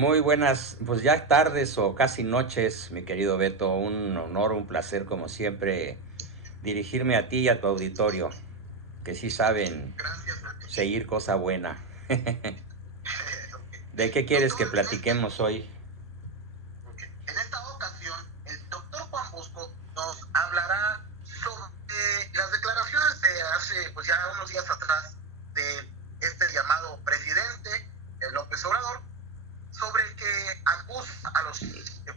Muy buenas, pues ya tardes o casi noches, mi querido Beto. Un honor, un placer, como siempre, dirigirme a ti y a tu auditorio, que sí saben Gracias a ti. seguir cosa buena. ¿De qué quieres que Doctor, platiquemos hoy? en esta ocasión, el doctor Juan Bosco nos hablará sobre las declaraciones de hace pues ya unos días atrás de este llamado presidente López Obrador, sobre que acusa a los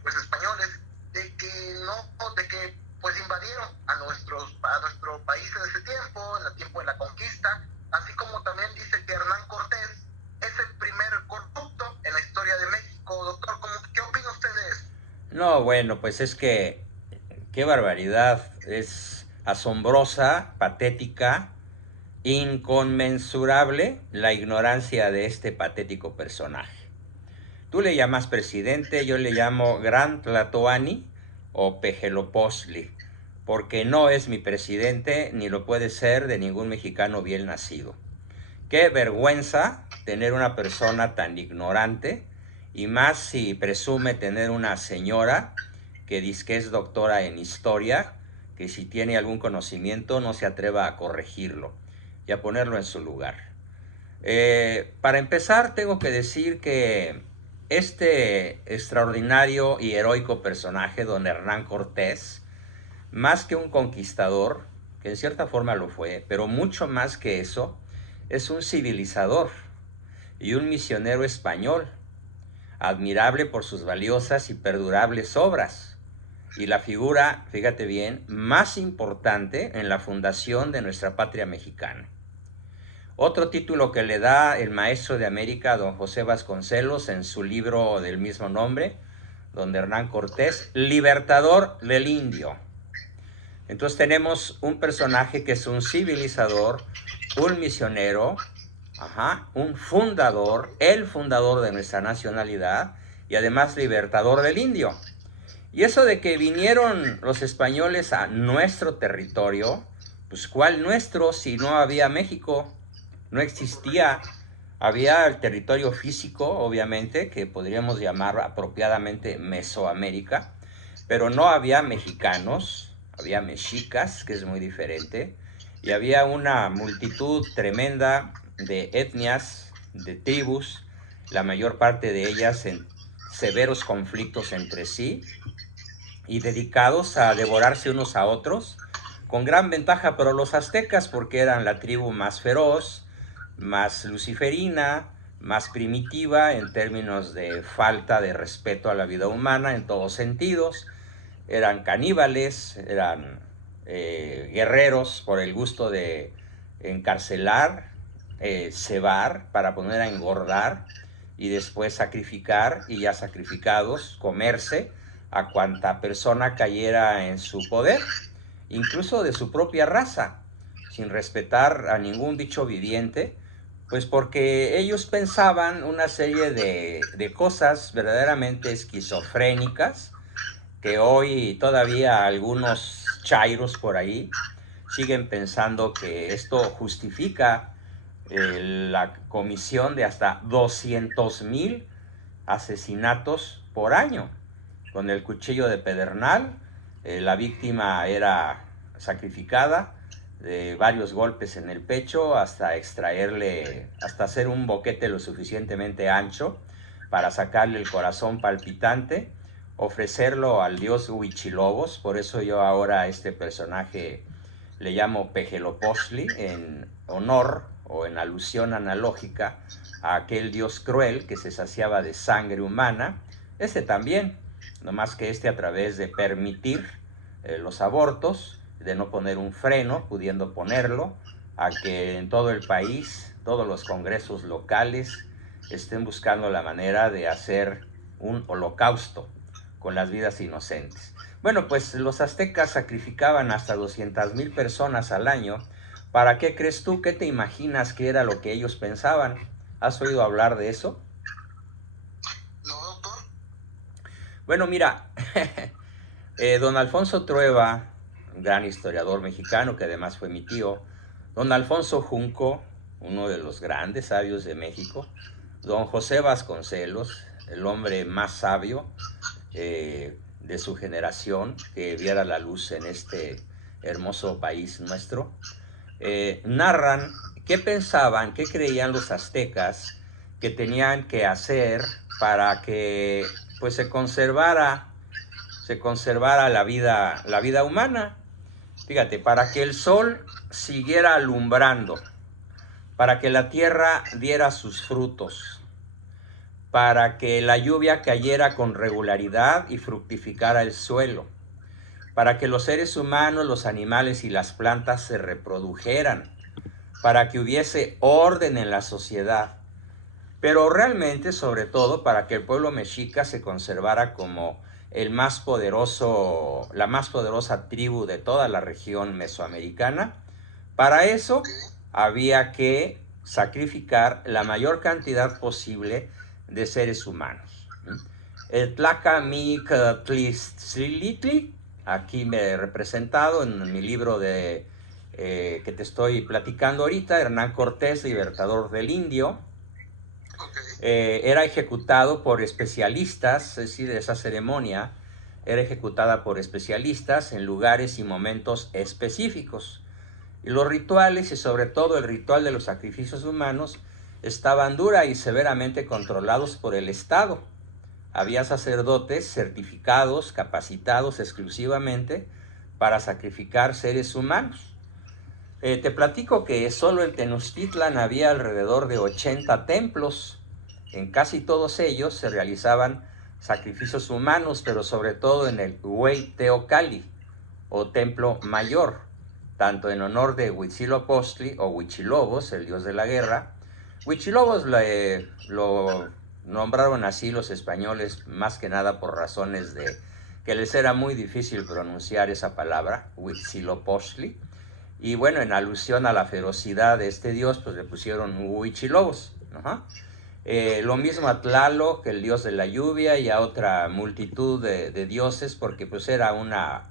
pues españoles de que no, de que pues invadieron a nuestro país en ese tiempo, en el tiempo de la conquista, así como también dice que Hernán Cortés es el primer corrupto en la historia de México. Doctor, ¿qué opina usted de eso? No, bueno, pues es que qué barbaridad. Es asombrosa, patética, inconmensurable la ignorancia de este patético personaje. Tú le llamas presidente, yo le llamo Gran Tlatoani o Pejeloposli, porque no es mi presidente ni lo puede ser de ningún mexicano bien nacido. Qué vergüenza tener una persona tan ignorante, y más si presume tener una señora que dice que es doctora en historia, que si tiene algún conocimiento no se atreva a corregirlo y a ponerlo en su lugar. Para empezar, tengo que decir que este extraordinario y heroico personaje, don Hernán Cortés, más que un conquistador, que en cierta forma lo fue, pero mucho más que eso, es un civilizador y un misionero español, admirable por sus valiosas y perdurables obras, y la figura, fíjate bien, más importante en la fundación de nuestra patria mexicana. Otro título que le da el maestro de América, don José Vasconcelos, en su libro del mismo nombre, don Hernán Cortés, libertador del indio. Entonces tenemos un personaje que es un civilizador, un misionero, un fundador, el fundador de nuestra nacionalidad y además libertador del indio. Y eso de que vinieron los españoles a nuestro territorio, pues ¿cuál nuestro si no había México? No existía. Había el territorio físico, obviamente, que podríamos llamar apropiadamente Mesoamérica, pero no había mexicanos, había mexicas, que es muy diferente, y había una multitud tremenda de etnias, de tribus, la mayor parte de ellas en severos conflictos entre sí y dedicados a devorarse unos a otros, con gran ventaja para los aztecas porque eran la tribu más feroz, más luciferina, más primitiva en términos de falta de respeto a la vida humana en todos sentidos. Eran caníbales, eran guerreros por el gusto de encarcelar, cebar para poner a engordar y después sacrificar, y ya sacrificados comerse a cuanta persona cayera en su poder, incluso de su propia raza, sin respetar a ningún bicho viviente, pues porque ellos pensaban una serie de cosas verdaderamente esquizofrénicas, que hoy todavía algunos chairos por ahí siguen pensando que esto justifica la comisión de hasta 200,000 asesinatos por año. Con el cuchillo de pedernal, la víctima era sacrificada de varios golpes en el pecho hasta extraerle, hasta hacer un boquete lo suficientemente ancho para sacarle el corazón palpitante, ofrecerlo al dios Huichilobos. Por eso yo ahora a este personaje le llamo Pejeloposli, en honor o en alusión analógica a aquel dios cruel que se saciaba de sangre humana. Este también, no más que este a través de permitir los abortos, de no poner un freno, pudiendo ponerlo, a que en todo el país, todos los congresos locales estén buscando la manera de hacer un holocausto con las vidas inocentes. Bueno, pues los aztecas sacrificaban hasta 200,000 personas al año. ¿Para qué crees tú? ¿Qué te imaginas que era lo que ellos pensaban? ¿Has oído hablar de eso? No, doctor. Bueno, mira, don Alfonso Trueba, un gran historiador mexicano que además fue mi tío, don Alfonso Junco, uno de los grandes sabios de México, don José Vasconcelos, el hombre más sabio de su generación, que viera la luz en este hermoso país nuestro, narran qué pensaban, qué creían los aztecas que tenían que hacer para que pues se conservara la vida humana. Fíjate, para que el sol siguiera alumbrando, para que la tierra diera sus frutos, para que la lluvia cayera con regularidad y fructificara el suelo, para que los seres humanos, los animales y las plantas se reprodujeran, para que hubiese orden en la sociedad, pero realmente, sobre todo, para que el pueblo mexica se conservara como la más poderosa tribu de toda la región mesoamericana. Para eso había que sacrificar la mayor cantidad posible de seres humanos. El Tlacamictlixtli, aquí me he representado en mi libro que te estoy platicando ahorita, Hernán Cortés, Libertador del Indio, era ejecutado por especialistas, es decir, esa ceremonia era ejecutada por especialistas en lugares y momentos específicos. Y los rituales, y sobre todo el ritual de los sacrificios humanos, estaban dura y severamente controlados por el Estado. Había sacerdotes certificados, capacitados exclusivamente para sacrificar seres humanos. Te platico que solo en Tenochtitlan había alrededor de 80 templos. En casi todos ellos se realizaban sacrificios humanos, pero sobre todo en el Hueyteocalli, o templo mayor, tanto en honor de Huitzilopochtli o Huichilobos, el dios de la guerra. Huichilobos lo nombraron así los españoles más que nada por razones de que les era muy difícil pronunciar esa palabra, Huitzilopochtli. Y bueno, en alusión a la ferocidad de este dios, pues le pusieron Huichilobos. Lo mismo a Tlaloc, el dios de la lluvia, y a otra multitud de dioses, porque pues era una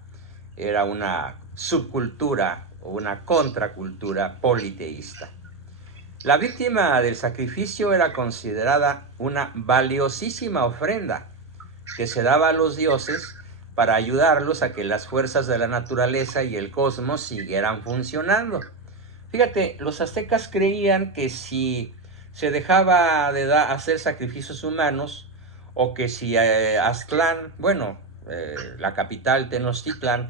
subcultura o una contracultura politeísta. La víctima del sacrificio era considerada una valiosísima ofrenda que se daba a los dioses para ayudarlos a que las fuerzas de la naturaleza y el cosmos siguieran funcionando. Fíjate, los aztecas creían que si se dejaba de hacer sacrificios humanos, o que si Aztlán, la capital Tenochtitlan,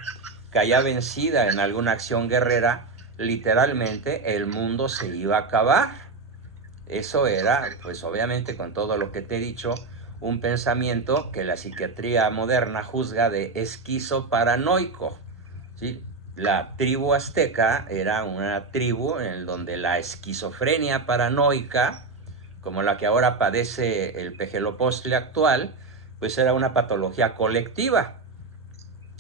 caía vencida en alguna acción guerrera, literalmente el mundo se iba a acabar. Eso era, pues obviamente con todo lo que te he dicho, un pensamiento que la psiquiatría moderna juzga de esquizoparanoico, ¿sí? La tribu azteca era una tribu en donde la esquizofrenia paranoica, como la que ahora padece el Pejelopostli actual, pues era una patología colectiva.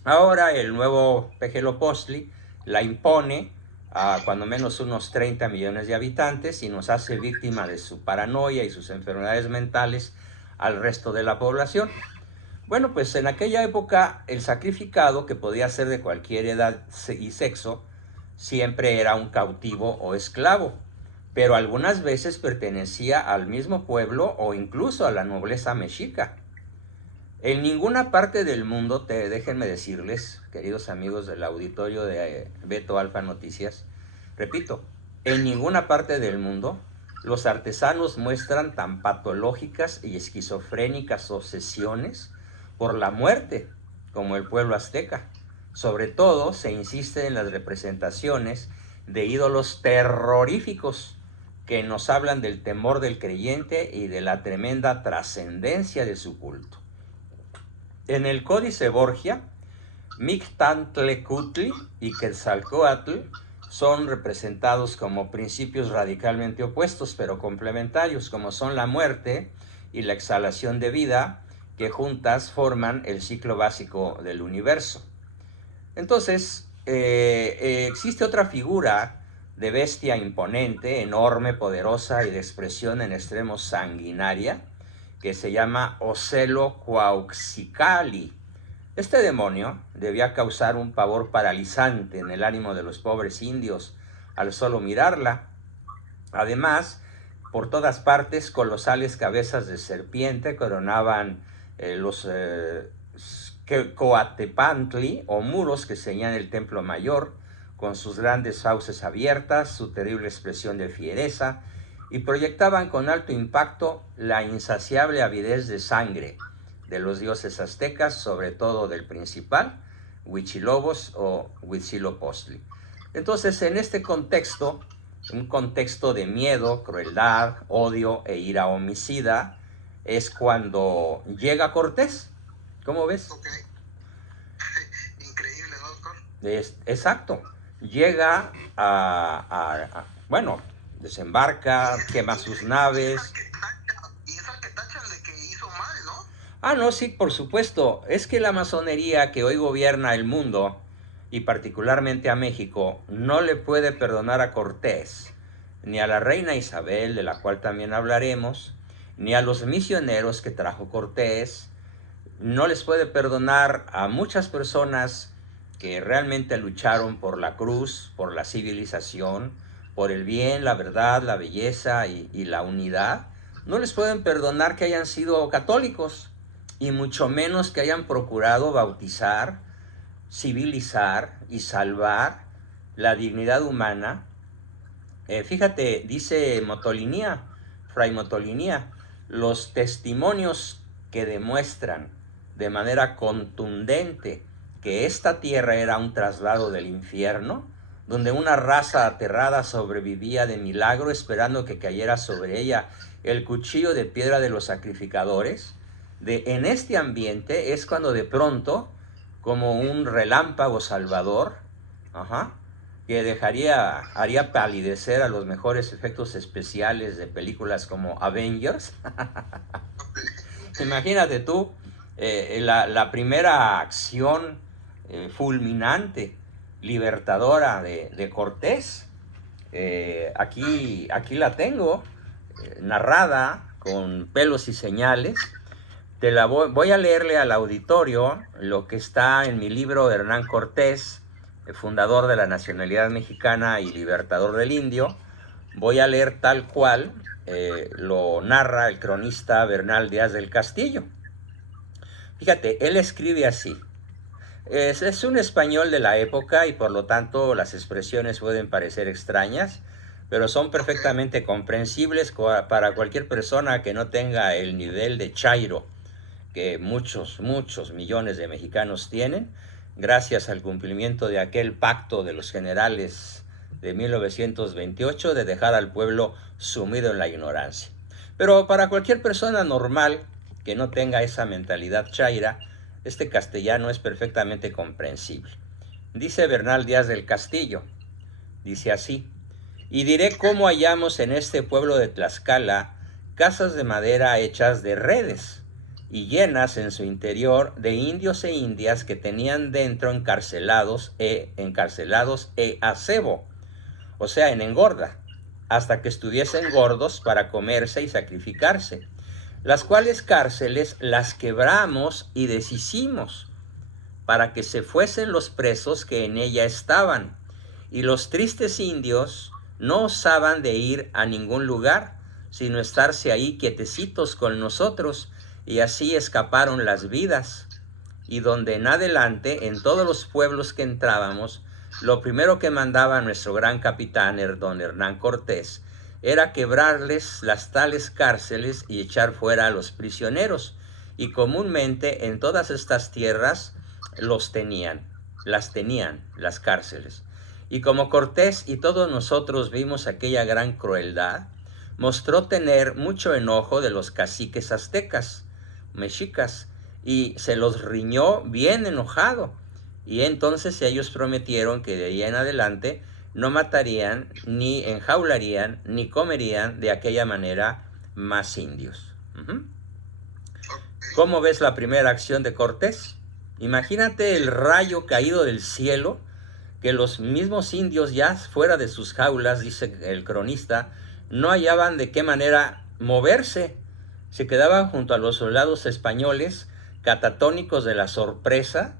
Ahora el nuevo Pejelopostli la impone a cuando menos unos 30 millones de habitantes y nos hace víctima de su paranoia y sus enfermedades mentales al resto de la población. Bueno, pues en aquella época el sacrificado, que podía ser de cualquier edad y sexo, siempre era un cautivo o esclavo, pero algunas veces pertenecía al mismo pueblo o incluso a la nobleza mexica. En ninguna parte del mundo, déjenme decirles, queridos amigos del auditorio de Beto Alfa Noticias, repito, en ninguna parte del mundo los artesanos muestran tan patológicas y esquizofrénicas obsesiones por la muerte como el pueblo azteca. Sobre todo se insiste en las representaciones de ídolos terroríficos que nos hablan del temor del creyente y de la tremenda trascendencia de su culto. En el Códice Borgia, Mictantecutli y Quetzalcóatl son representados como principios radicalmente opuestos pero complementarios, como son la muerte y la exhalación de vida, que juntas forman el ciclo básico del universo. Entonces, existe otra figura de bestia imponente, enorme, poderosa y de expresión en extremo sanguinaria, que se llama Ocelocuauhxicalli. Este demonio debía causar un pavor paralizante en el ánimo de los pobres indios al solo mirarla. Además, por todas partes colosales cabezas de serpiente coronaban los Coatepantli, o muros que señalan el templo mayor, con sus grandes fauces abiertas, su terrible expresión de fiereza, y proyectaban con alto impacto la insaciable avidez de sangre de los dioses aztecas, sobre todo del principal, Huitzilopochtli o Huitzilopochtli. Entonces, en este contexto, un contexto de miedo, crueldad, odio e ira homicida, es cuando llega Cortés. ¿Cómo ves? Ok. Increíble, ¿no, doctor? Exacto. Llega bueno, desembarca, quema sus naves. Y es al que tachan de que hizo mal, ¿no? Ah, no, sí, por supuesto. Es que la masonería que hoy gobierna el mundo, y particularmente a México, no le puede perdonar a Cortés, ni a la reina Isabel, de la cual también hablaremos, ni a los misioneros que trajo Cortés. No les puede perdonar a muchas personas que realmente lucharon por la cruz, por la civilización, por el bien, la verdad, la belleza y la unidad. No les pueden perdonar que hayan sido católicos, y mucho menos que hayan procurado bautizar, civilizar y salvar la dignidad humana. Fíjate, dice Motolinía, Fray Motolinía, los testimonios que demuestran de manera contundente que esta tierra era un traslado del infierno, donde una raza aterrada sobrevivía de milagro esperando que cayera sobre ella el cuchillo de piedra de los sacrificadores. En este ambiente es cuando de pronto, como un relámpago salvador, que haría palidecer a los mejores efectos especiales de películas como Avengers. Imagínate tú, la primera acción fulminante, libertadora de Cortés. Aquí la tengo, narrada con pelos y señales. Voy a leerle al auditorio lo que está en mi libro de Hernán Cortés, fundador de la nacionalidad mexicana y libertador del indio. Voy a leer tal cual lo narra el cronista Bernal Díaz del Castillo. Fíjate, él escribe así. Es un español de la época y por lo tanto las expresiones pueden parecer extrañas, pero son perfectamente comprensibles para cualquier persona que no tenga el nivel de chairo que muchos millones de mexicanos tienen, gracias al cumplimiento de aquel pacto de los generales de 1928 de dejar al pueblo sumido en la ignorancia. Pero para cualquier persona normal que no tenga esa mentalidad chaira, este castellano es perfectamente comprensible. Dice Bernal Díaz del Castillo, dice así: y diré cómo hallamos en este pueblo de Tlaxcala casas de madera hechas de redes, y llenas en su interior de indios e indias que tenían dentro encarcelados a cebo, o sea, en engorda, hasta que estuviesen gordos para comerse y sacrificarse, las cuales cárceles las quebramos y deshicimos, para que se fuesen los presos que en ella estaban, y los tristes indios no osaban de ir a ningún lugar, sino estarse ahí quietecitos con nosotros, y así escaparon las vidas. Y donde en adelante, en todos los pueblos que entrábamos, lo primero que mandaba nuestro gran capitán, don Hernán Cortés, era quebrarles las tales cárceles y echar fuera a los prisioneros. Y comúnmente en todas estas tierras las tenían las cárceles. Y como Cortés y todos nosotros vimos aquella gran crueldad, mostró tener mucho enojo de los caciques aztecas, mexicas, y se los riñó bien enojado. Y entonces ellos prometieron que de ahí en adelante no matarían, ni enjaularían, ni comerían de aquella manera más indios. ¿Cómo ves la primera acción de Cortés? Imagínate el rayo caído del cielo, que los mismos indios ya fuera de sus jaulas, dice el cronista, no hallaban de qué manera moverse. Se quedaban junto a los soldados españoles, catatónicos de la sorpresa,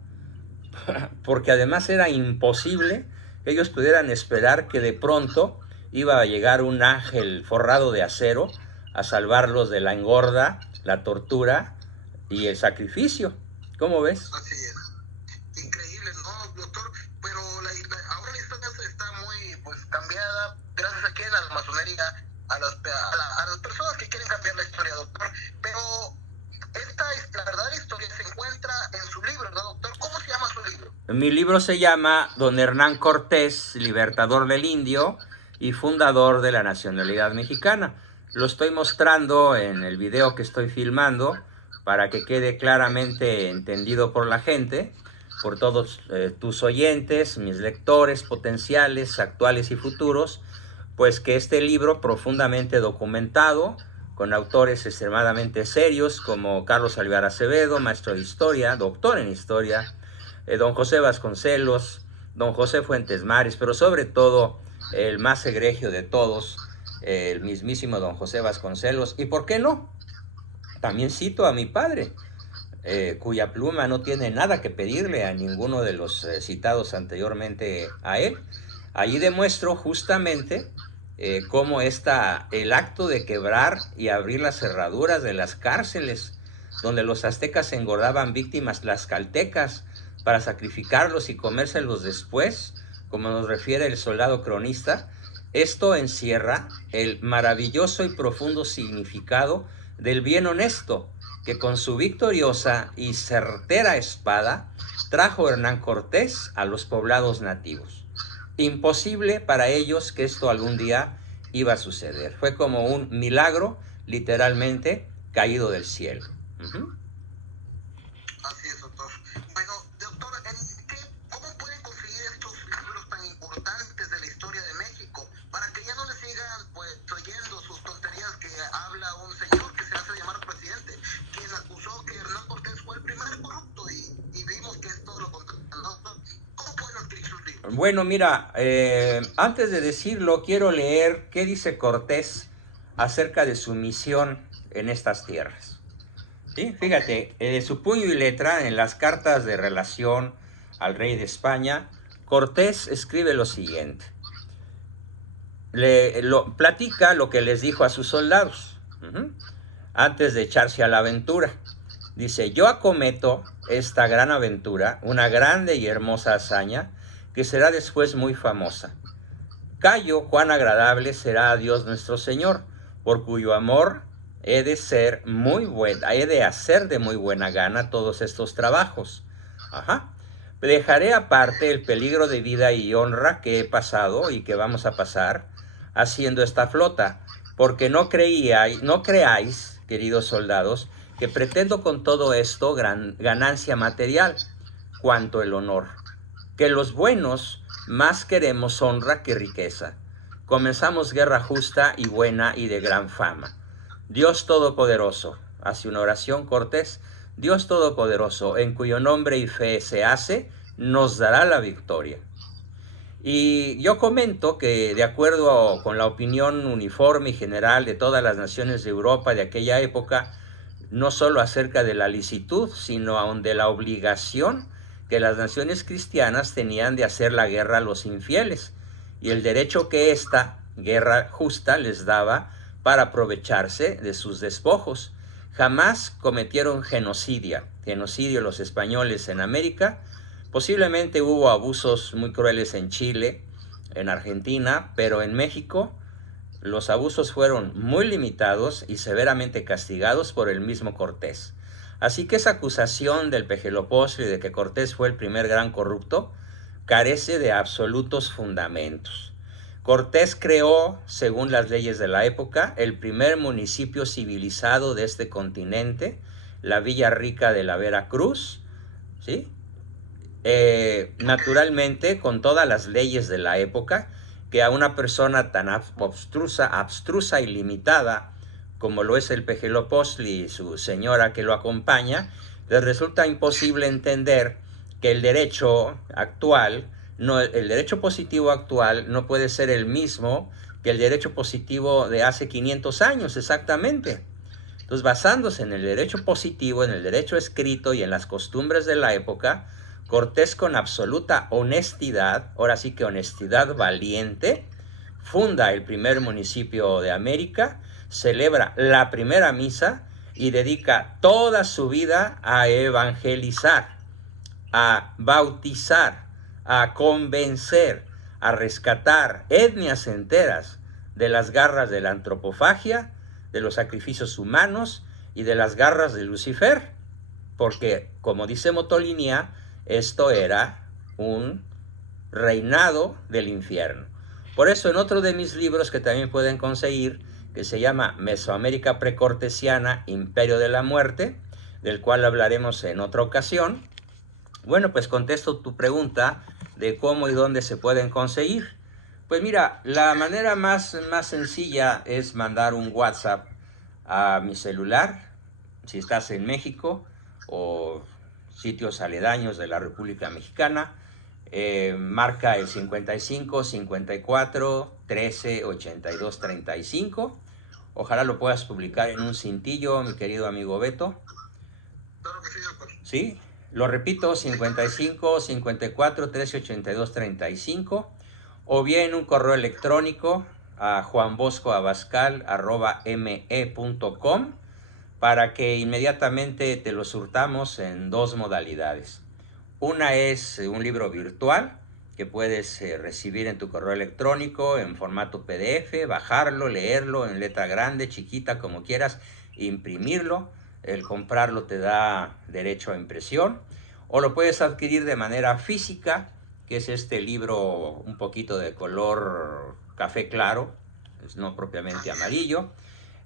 porque además era imposible que ellos pudieran esperar que de pronto iba a llegar un ángel forrado de acero a salvarlos de la engorda, la tortura y el sacrificio. ¿Cómo ves? Así es. Increíble, ¿no, doctor? Pero ahora la historia está muy pues cambiada gracias a que la masonería, a las personas que quieren cambiar la historia, doctor. Pero la verdadera historia se encuentra en su libro, ¿no, doctor? ¿Cómo se llama su libro? Mi libro se llama Don Hernán Cortés, libertador del Indio y fundador de la nacionalidad mexicana. Lo estoy mostrando en el video que estoy filmando para que quede claramente entendido por la gente, por todos tus oyentes, mis lectores potenciales, actuales y futuros, pues que este libro profundamente documentado, con autores extremadamente serios como Carlos Alvear Acevedo, maestro de historia, doctor en historia, don José Vasconcelos, don José Fuentes Mares, pero sobre todo el más egregio de todos, el mismísimo don José Vasconcelos. ¿Y por qué no? También cito a mi padre, cuya pluma no tiene nada que pedirle a ninguno de los citados anteriormente a él. Allí demuestro justamente cómo está el acto de quebrar y abrir las cerraduras de las cárceles, donde los aztecas engordaban víctimas tlaxcaltecas para sacrificarlos y comérselos después, como nos refiere el soldado cronista. Esto encierra el maravilloso y profundo significado del bien honesto que con su victoriosa y certera espada trajo Hernán Cortés a los poblados nativos. Imposible para ellos que esto algún día iba a suceder. Fue como un milagro, literalmente, caído del cielo. Así es, doctor. Bueno, doctor, ¿cómo pueden conseguir estos libros tan importantes de la historia de México? Para que ya no le sigan pues oyendo sus tonterías que habla un señor que se hace llamar presidente, quien acusó que Hernán Cortés fue el primer corrupto y vimos que es todo lo contrario. ¿Cómo pueden adquirir sus libros? Bueno, mira, antes de decirlo, quiero leer qué dice Cortés acerca de su misión en estas tierras. ¿Sí? Fíjate, su puño y letra en las cartas de relación al rey de España, Cortés escribe lo siguiente. Platica lo que les dijo a sus soldados antes de echarse a la aventura. Dice: yo acometo esta gran aventura, una grande y hermosa hazaña, que será después muy famosa. Callo cuán agradable será a Dios nuestro Señor, por cuyo amor he de hacer de muy buena gana todos estos trabajos. Dejaré aparte el peligro de vida y honra que he pasado y que vamos a pasar haciendo esta flota, porque no creáis, queridos soldados, que pretendo con todo esto gran ganancia material, cuanto el honor. Que los buenos más queremos honra que riqueza. Comenzamos guerra justa y buena y de gran fama. Dios Todopoderoso, hace una oración Cortés, Dios Todopoderoso, en cuyo nombre y fe se hace, nos dará la victoria. Y yo comento que de acuerdo con la opinión uniforme y general de todas las naciones de Europa de aquella época, no solo acerca de la licitud, sino aún de la obligación que las naciones cristianas tenían de hacer la guerra a los infieles, y el derecho que esta guerra justa les daba para aprovecharse de sus despojos. Jamás cometieron genocidio los españoles en América. Posiblemente hubo abusos muy crueles en Chile, en Argentina, pero en México los abusos fueron muy limitados y severamente castigados por el mismo Cortés. Así que esa acusación del Pejelopóstle de que Cortés fue el primer gran corrupto carece de absolutos fundamentos. Cortés creó, según las leyes de la época, el primer municipio civilizado de este continente, la Villa Rica de la Veracruz, ¿sí? Naturalmente, con todas las leyes de la época, que a una persona tan abstrusa y limitada como lo es el Pejelopóstle y su señora que lo acompaña, les resulta imposible entender que el derecho positivo actual no puede ser el mismo que el derecho positivo de hace 500 años exactamente. Entonces, basándose en el derecho positivo, en el derecho escrito y en las costumbres de la época, Cortés, con absoluta honestidad, ahora sí que honestidad valiente, funda el primer municipio de América, celebra la primera misa y dedica toda su vida a evangelizar, a bautizar, a convencer, a rescatar etnias enteras de las garras de la antropofagia, de los sacrificios humanos y de las garras de Lucifer, porque, como dice Motolinía, esto era un reinado del infierno. Por eso, en otro de mis libros que también pueden conseguir, que se llama Mesoamérica Precortesiana, Imperio de la Muerte, del cual hablaremos en otra ocasión, bueno, pues contesto tu pregunta de cómo y dónde se pueden conseguir. Pues mira, la manera más sencilla es mandar un WhatsApp a mi celular, si estás en México o sitios aledaños de la República Mexicana. Marca el 55 54 13 82 35. Ojalá lo puedas publicar en un cintillo, mi querido amigo Beto. Claro que sí, doctor. ¿Sí? Lo repito, 55 54 13 82 35. O bien un correo electrónico a juanboscoabascal@me.com para que inmediatamente te lo surtamos en dos modalidades. Una es un libro virtual que puedes recibir en tu correo electrónico en formato PDF, bajarlo, leerlo en letra grande, chiquita, como quieras, imprimirlo. El comprarlo te da derecho a impresión. O lo puedes adquirir de manera física, que es este libro un poquito de color café claro, no propiamente amarillo,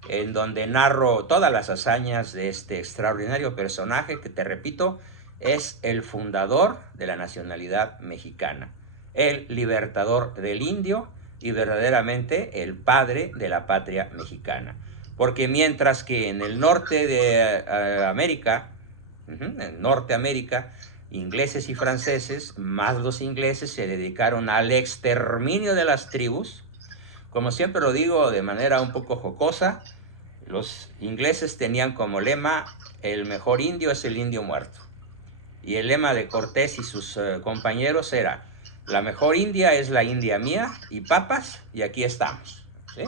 en donde narro todas las hazañas de este extraordinario personaje que, te repito, es el fundador de la nacionalidad mexicana, el libertador del indio y verdaderamente el padre de la patria mexicana. Porque mientras que en el norte de América, en Norteamérica, ingleses y franceses, más los ingleses, se dedicaron al exterminio de las tribus, como siempre lo digo de manera un poco jocosa, los ingleses tenían como lema: el mejor indio es el indio muerto. Y el lema de Cortés y sus compañeros era: la mejor india es la india mía y papas, y aquí estamos. ¿Sí?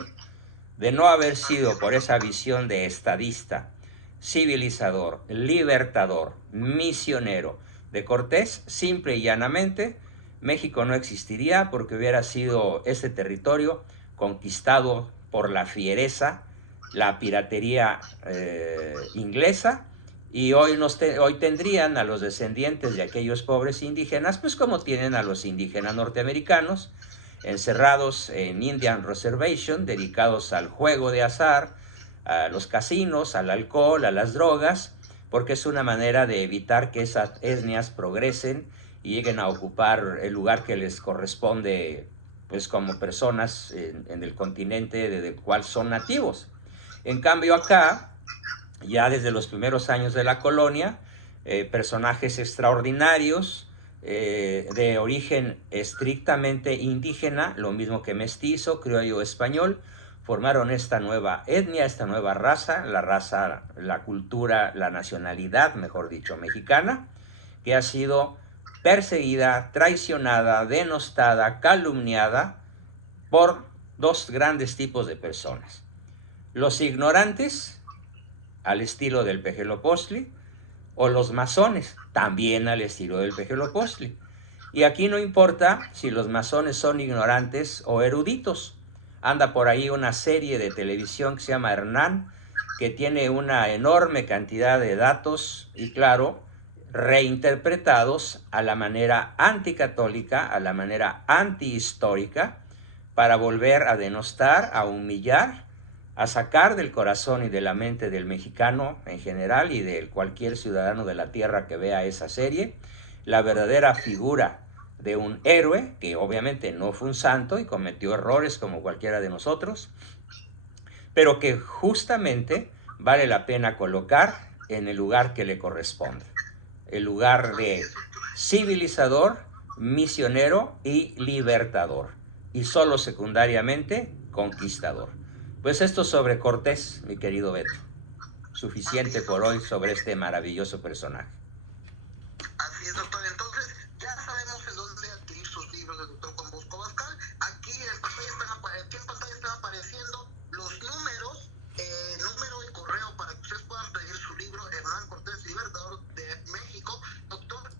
De no haber sido por esa visión de estadista, civilizador, libertador, misionero de Cortés, simple y llanamente, México no existiría, porque hubiera sido ese territorio conquistado por la fiereza, la piratería inglesa, y hoy tendrían a los descendientes de aquellos pobres indígenas, pues como tienen a los indígenas norteamericanos, encerrados en Indian Reservation, dedicados al juego de azar, a los casinos, al alcohol, a las drogas, porque es una manera de evitar que esas etnias progresen y lleguen a ocupar el lugar que les corresponde, pues como personas en el continente del cual son nativos. En cambio acá, ya desde los primeros años de la colonia, personajes extraordinarios, de origen estrictamente indígena, lo mismo que mestizo, criollo español, formaron esta nueva etnia, esta nueva raza, la cultura, la nacionalidad, mejor dicho, mexicana, que ha sido perseguida, traicionada, denostada, calumniada por dos grandes tipos de personas: los ignorantes, al estilo del Pejelopostli, o los masones, también al estilo del Pejelopostli. Y aquí no importa si los masones son ignorantes o eruditos. Anda por ahí una serie de televisión que se llama Hernán, que tiene una enorme cantidad de datos y, claro, reinterpretados a la manera anticatólica, a la manera antihistórica, para volver a denostar, a humillar, a sacar del corazón y de la mente del mexicano en general y de cualquier ciudadano de la tierra que vea esa serie, la verdadera figura de un héroe que obviamente no fue un santo y cometió errores como cualquiera de nosotros, pero que justamente vale la pena colocar en el lugar que le corresponde, el lugar de civilizador, misionero y libertador, y solo secundariamente conquistador. Pues esto sobre Cortés, mi querido Beto. Suficiente por hoy sobre este maravilloso personaje. Así es, doctor. Entonces, ya sabemos en dónde adquirir sus libros del doctor Juan Bosco Abascal. Aquí están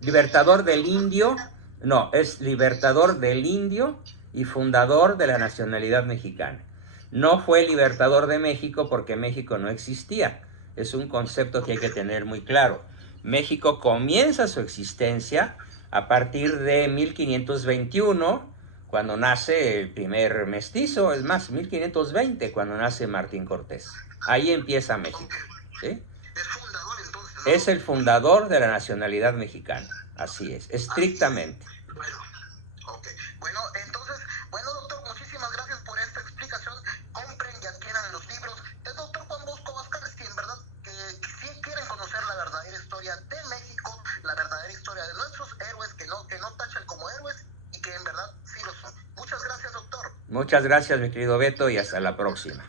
Libertador del indio, no, es libertador del indio y fundador de la nacionalidad mexicana. No fue libertador de México porque México no existía. Es un concepto que hay que tener muy claro. México comienza su existencia a partir de 1521, cuando nace el primer mestizo, es más, 1520, cuando nace Martín Cortés. Ahí empieza México. ¿Sí? Es fundador entonces, ¿no? Es el fundador de la nacionalidad mexicana. Así es, estrictamente. Bueno, ok. Bueno, entonces, bueno, doctor, muchísimas gracias por esta explicación. Compren y adquieran los libros del doctor Juan Bosco Vázquez, si en verdad que si quieren conocer la verdadera historia de México, la verdadera historia de nuestros héroes, que no tachan como héroes y que en verdad sí lo son. Muchas gracias, doctor. Muchas gracias, mi querido Beto, y hasta la próxima.